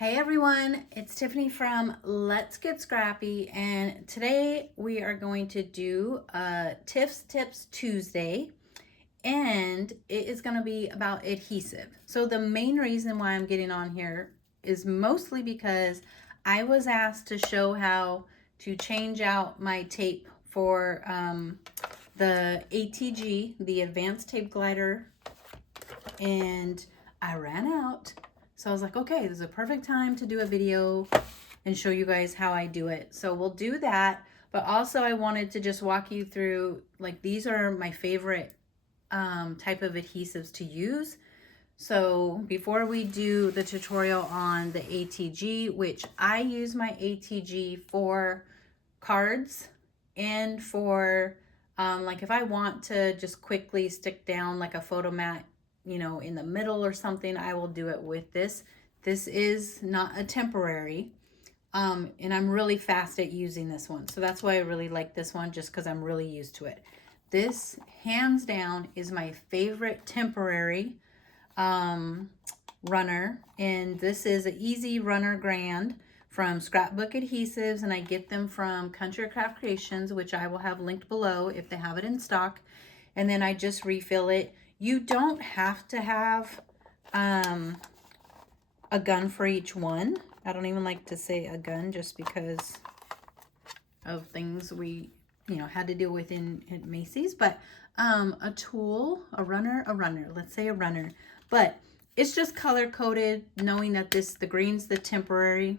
Hey everyone, it's Tiffany from Let's Get Scrappy, and today we are going to do a TIFF'S Tips Tuesday, and it is going to be about adhesive. So the main reason why I'm getting on here is mostly because I was asked to show how to change out my tape for the ATG, the Advanced Tape Glider, and I ran out. So I was like, okay, this is a perfect time to do a video and show you guys how I do it. So we'll do that. But also I wanted to just walk you through, like, these are my favorite type of adhesives to use. So before we do the tutorial on the ATG, which I use my ATG for cards and for like if I want to just quickly stick down like a photo mat, you know, in the middle or something, I will do it with this. This is not a temporary, and I'm really fast at using this one. So that's why I really like this one, just because I'm really used to it. This, hands down, is my favorite temporary runner, and this is an Easy Runner Grand from Scrapbook Adhesives, and I get them from Country Craft Creations, which I will have linked below if they have it in stock. And then I just refill it. You don't have to have a gun for each one. I don't even like to say a gun just because of things we, you know, had to deal with in Macy's. But a tool, a runner, let's say a runner. But it's just color coded, knowing that the green's the temporary.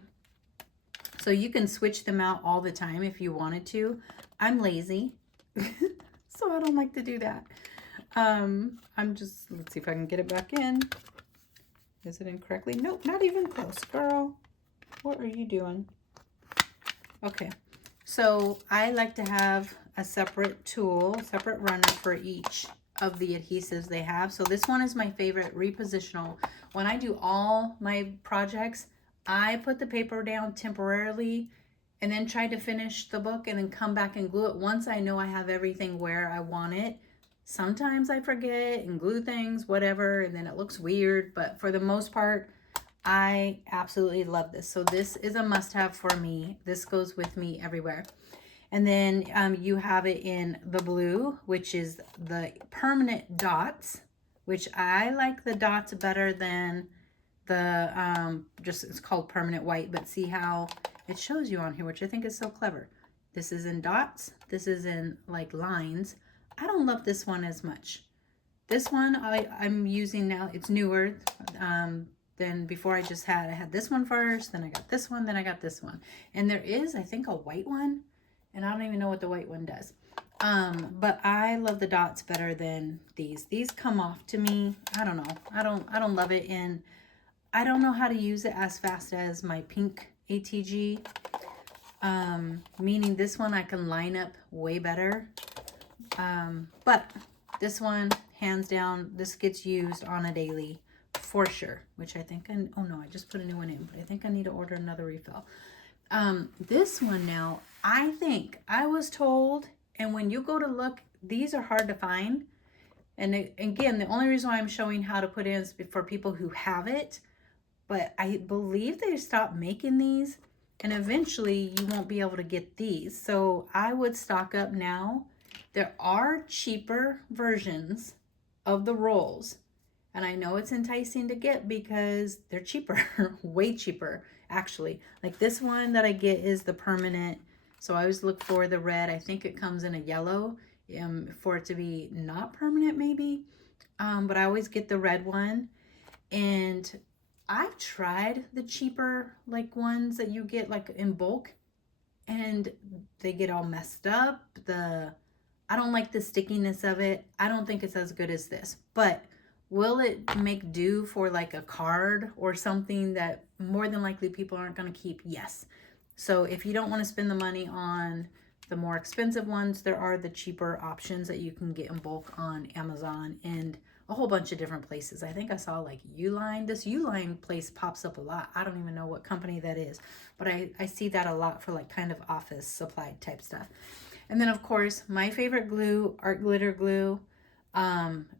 So you can switch them out all the time if you wanted to. I'm lazy, so I don't like to do that. I'm just, let's see if I can get it back in. Is it in correctly? Nope, not even close, girl. What are you doing? Okay, so I like to have a separate tool, separate runner for each of the adhesives they have. So this one is my favorite, repositional. When I do all my projects, I put the paper down temporarily and then try to finish the book and then come back and glue it once I know I have everything where I want it. Sometimes I forget and glue things, whatever, and then it looks weird. But for the most part, I absolutely love this. So this is a must-have for me. This goes with me everywhere. And then you have it in the blue, which is the permanent dots, which I like the dots better than the, just it's called permanent white. But see how it shows you on here, which I think is so clever. This is in dots. This is in like lines. I don't love this one as much. This one I'm using now, it's newer than before. I had this one first, then I got this one, then I got this one. And there is, I think, a white one, and I don't even know what the white one does. But I love the dots better than these. These come off to me. I don't know. I don't love it, and I don't know how to use it as fast as my pink ATG. Meaning this one I can line up way better. But this one, hands down, this gets used on a daily for sure, which I think, oh no, I just put a new one in, but I think I need to order another refill. This one now, I think I was told, and when you go to look, these are hard to find. And again, the only reason why I'm showing how to put in is for people who have it, but I believe they stopped making these, and eventually you won't be able to get these. So I would stock up now. There are cheaper versions of the rolls, and I know it's enticing to get because they're cheaper, way cheaper, actually. Like this one that I get is the permanent, so I always look for the red. I think it comes in a yellow for it to be not permanent maybe, but I always get the red one. And I've tried the cheaper like ones that you get like in bulk, and they get all messed up. I don't like the stickiness of it. I don't think it's as good as this, but will it make do for like a card or something that more than likely people aren't going to keep? Yes. So if you don't want to spend the money on the more expensive ones, there are the cheaper options that you can get in bulk on Amazon and a whole bunch of different places. I think I saw like Uline. This Uline place pops up a lot. I don't even know what company that is, but I see that a lot for like kind of office supply type stuff. And then, of course, my favorite glue, Art Glitter Glue,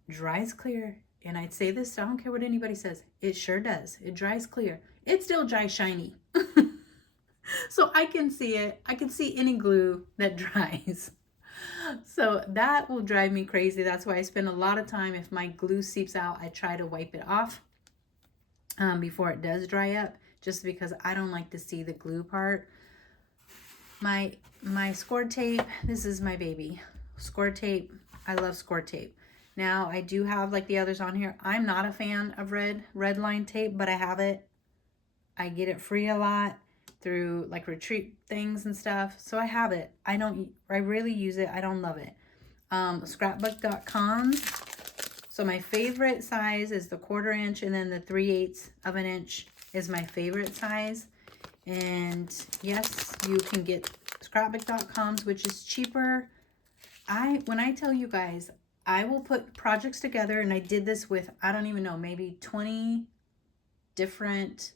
dries clear and I'd say this, I don't care what anybody says, it sure does. It dries clear. It still dries shiny. So I can see it. I can see any glue that dries. So that will drive me crazy. That's why I spend a lot of time, if my glue seeps out, I try to wipe it off before it does dry up, just because I don't like to see the glue part. My Scor Tape, this is my baby. Scor Tape, I love Scor Tape. Now I do have, like the others on here, I'm not a fan of red line tape, but I have it. I get it free a lot through like retreat things and stuff. So I have it. I really use it. I don't love it. Scrapbook.com. So my favorite size is the 1/4 inch, and then the 3/8 of an inch is my favorite size. And yes, you can get Scrapbook.com's, which is cheaper. When I tell you guys, I will put projects together, and I did this with, I don't even know, maybe 20 different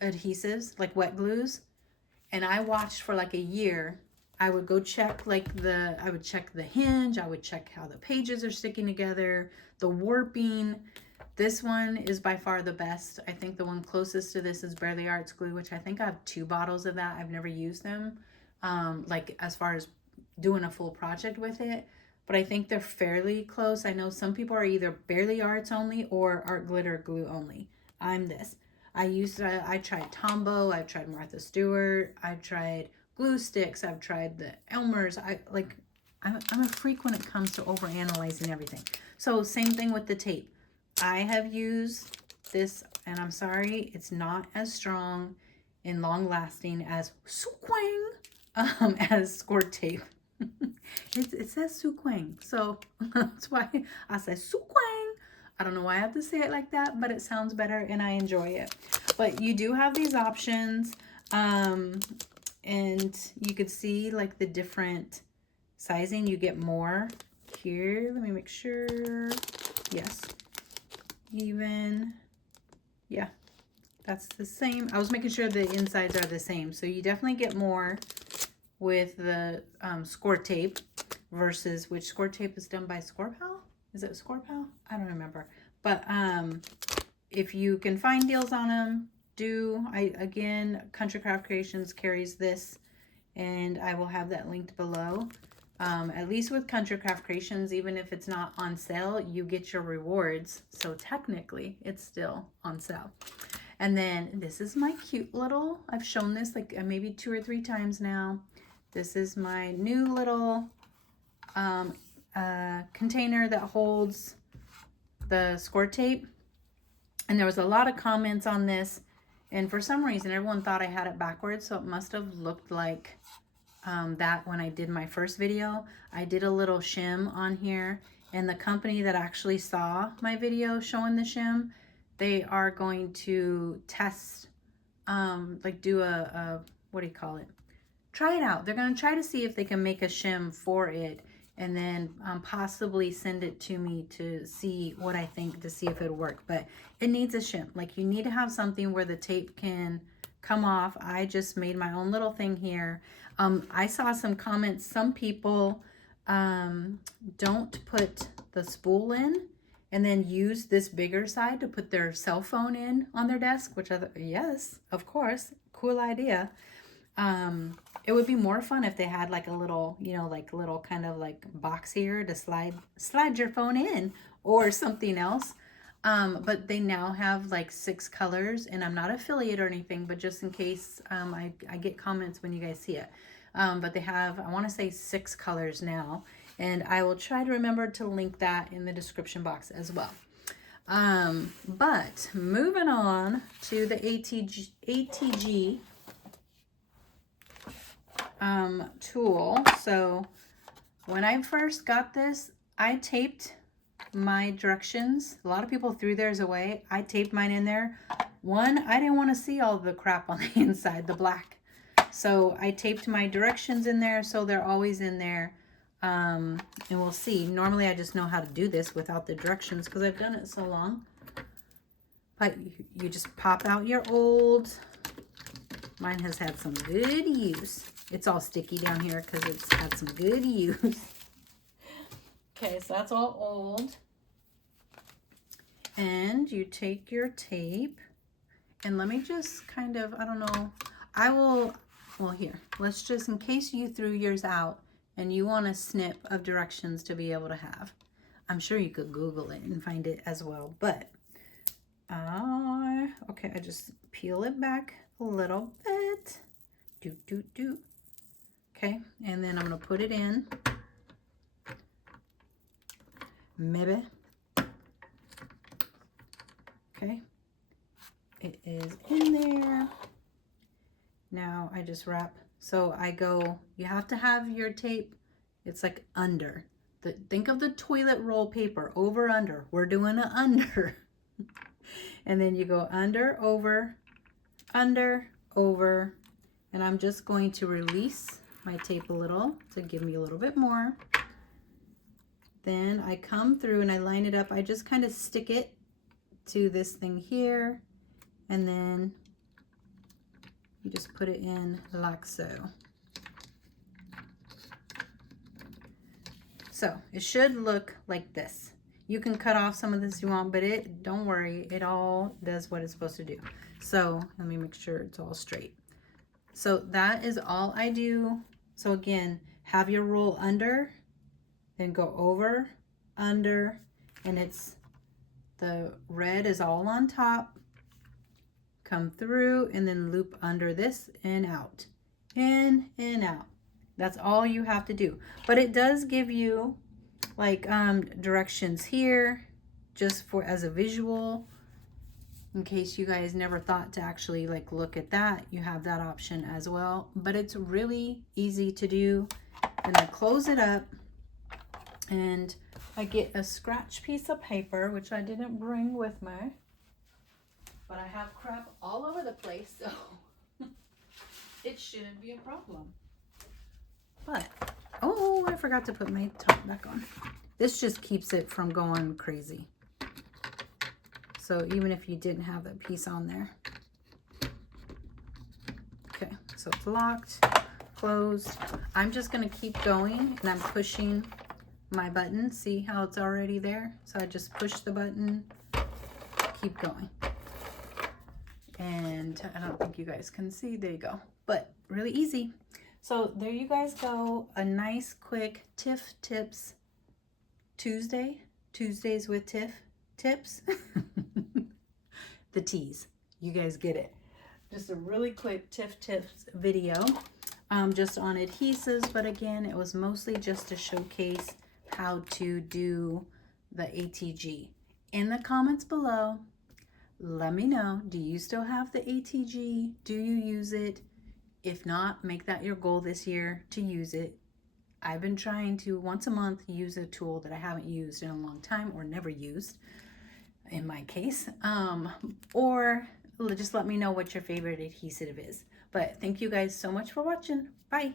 adhesives, like wet glues, and I watched for like a year. I would go check I would check the hinge, I would check how the pages are sticking together, the warping. This one is by far the best. I think the one closest to this is Barely Arts glue, which I think I have 2 bottles of that. I've never used them like as far as doing a full project with it, but I think they're fairly close. I know some people are either Barely Arts only or Art Glitter Glue only. I'm this. I tried Tombow, I've tried Martha Stewart, I've tried glue sticks, I've tried the Elmer's. I'm a freak when it comes to overanalyzing everything. So same thing with the tape. I have used this, and I'm sorry, it's not as strong and long lasting as as Scor Tape. It says Suquang, so that's why I say Suquang. I don't know why I have to say it like that, but it sounds better and I enjoy it. But you do have these options, and you could see like the different sizing. You get more here. Let me make sure. Yes, even, yeah, that's the same. I was making sure the insides are the same. So you definitely get more with the Scor Tape versus, which Scor Tape is done by Scorpal. Is it Scorpal? I don't remember. But if you can find deals on them, again, Country Craft Creations carries this, and I will have that linked below. At least with Country Craft Creations, even if it's not on sale, you get your rewards. So technically, it's still on sale. And then this is my cute little, I've shown this like maybe 2 or 3 times now. This is my new little container that holds the Scor Tape. And there was a lot of comments on this, and for some reason everyone thought I had it backwards, so it must have looked like that when I did my first video. I did a little shim on here, and the company that actually saw my video showing the shim, they are going to test, like do a what do you call it? Try it out. They're going to try to see if they can make a shim for it, and then possibly send it to me to see what I think, to see if it'll work. But it needs a shim. Like, you need to have something where the tape can come off. I just made my own little thing here. I saw some comments. Some people don't put the spool in and then use this bigger side to put their cell phone in on their desk, which I thought, yes, of course, cool idea. It would be more fun if they had like a little, you know, like little kind of like box here to slide your phone in, or something else. But they now have like 6 colors, and I'm not affiliate or anything, but just in case I get comments when you guys see it. But they have, I want to say 6 colors now, and I will try to remember to link that in the description box as well. But moving on to the ATG tool. So when I first got this, I taped my directions. A lot of people threw theirs away. I taped mine in there. One, I didn't want to see all the crap on the inside, the black. So I taped my directions in there, so they're always in there. And we'll see. Normally I just know how to do this without the directions because I've done it so long. But you just pop out your old. Mine has had some good use. It's all sticky down here because it's had some good use. Okay, so that's all old. And you take your tape, and let me just kind of, I don't know, well here, let's just, in case you threw yours out and you want a snip of directions to be able to have. I'm sure you could Google it and find it as well, but, okay, I just peel it back a little bit. Okay, and then I'm gonna put it in. Maybe. Okay, it is in there. Now I just wrap. So I go, you have to have your tape, it's like under. Think of the toilet roll paper, over, under. We're doing an under. And then you go under, over, and I'm just going to release my tape a little to give me a little bit more. Then I come through and I line it up. I just kind of stick it to this thing here, and then you just put it in like so. So it should look like this. You can cut off some of this if you want, but don't worry, it all does what it's supposed to do. So let me make sure it's all straight. So that is all I do. So again, have your roll under, then go over, under, and it's the red is all on top, come through, and then loop under this and out, in and out. That's all you have to do. But it does give you like directions here, just for as a visual, in case you guys never thought to actually like look at that. You have that option as well, but it's really easy to do. And I close it up, and I get a scratch piece of paper, which I didn't bring with me, but I have crap all over the place, so it shouldn't be a problem. But, oh, I forgot to put my top back on. This just keeps it from going crazy. So even if you didn't have that piece on there. Okay, so it's locked, closed. I'm just gonna keep going, and I'm pushing my button. See how it's already there? So I just push the button, keep going. And I don't think you guys can see, there you go. But really easy. So there you guys go, a nice quick TIFF tips Tuesday. Tuesdays with TIFF tips. The T's, you guys get it. Just a really quick TIFF tips video, just on adhesives, but again, it was mostly just to showcase how to do the ATG. In the comments below, let me know, do you still have the ATG? Do you use it? If not, make that your goal this year to use it. I've been trying to once a month use a tool that I haven't used in a long time, or never used in my case, or just let me know what your favorite adhesive is. But thank you guys so much for watching. Bye.